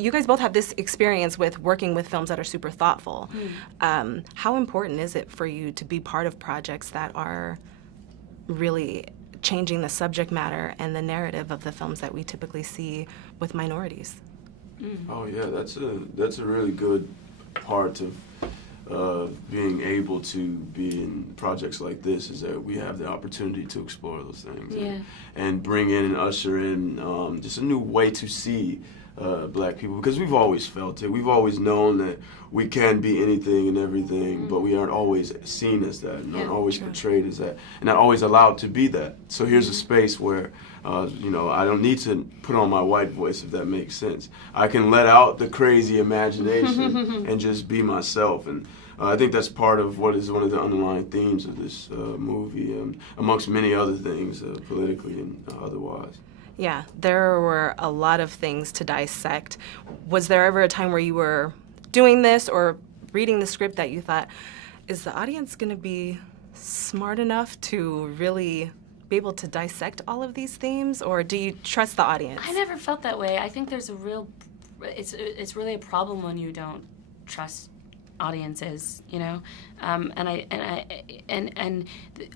You guys both have this experience with working with films that are super thoughtful. How important is it for you to be part of projects that are really changing the subject matter and the narrative of the films that we typically see with minorities? Oh yeah, that's a really good part of being able to be in projects like this, is that we have the opportunity to explore those things and bring in and usher in just a new way to see Black people, because we've always felt it. We've always known that we can be anything and everything, but we aren't always seen as that, and aren't always portrayed as that, and not always allowed to be that. So here's a space where, I don't need to put on my white voice, if that makes sense. I can let out the crazy imagination and just be myself. And I think that's part of what is one of the underlying themes of this movie, amongst many other things, politically and otherwise. Yeah, there were a lot of things to dissect. Was there ever a time where you were doing this or reading the script that you thought, is the audience going to be smart enough to really be able to dissect all of these themes, or do you trust the audience? I never felt that way. I think there's it's really a problem when you don't trust audiences, and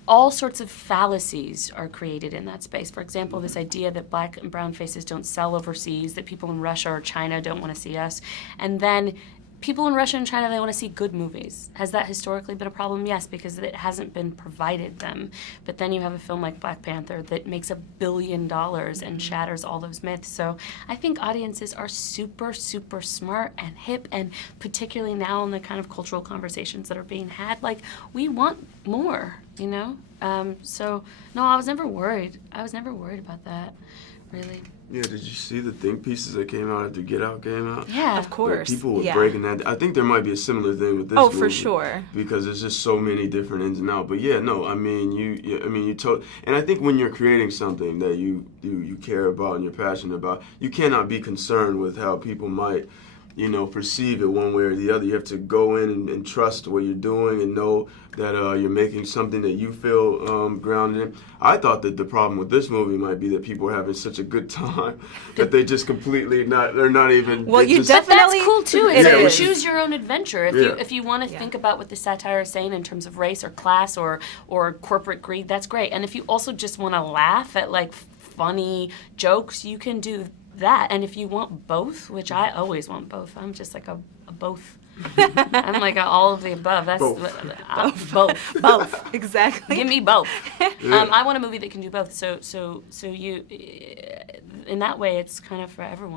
all sorts of fallacies are created in that space. For example, this idea that Black and brown faces don't sell overseas, that people in Russia or China don't want to see us, and then people in Russia and China, they want to see good movies. Has that historically been a problem? Yes, because it hasn't been provided them. But then you have a film like Black Panther that makes $1 billion and shatters all those myths. So I think audiences are super, super smart and hip, and particularly now in the kind of cultural conversations that are being had, like, we want more, So, no, I was never worried. I was never worried about that, really. Yeah, did you see the think pieces that came out after Get Out came out? Yeah, of course. Like, people were breaking that. I think there might be a similar thing with this movie. Oh, for sure. Because there's just so many different ins and outs. But yeah, no, and I think when you're creating something that you care about and you're passionate about, you cannot be concerned with how people might, perceive it one way or the other. You have to go in and trust what you're doing and know that you're making something that you feel grounded in. I thought that the problem with this movie might be that people are having such a good time that they just completely they're not even. Well, you But definitely. that's cool too. It's choose your own adventure. If you want to think about what the satire is saying in terms of race or class or corporate greed, that's great. And if you also just want to laugh at like funny jokes, you can do that. And if you want both, which I always want both, I'm just like a both. I'm like all of the above. That's Both. Exactly. Give me both. I want a movie that can do both. So you, in that way, it's kind of for everyone.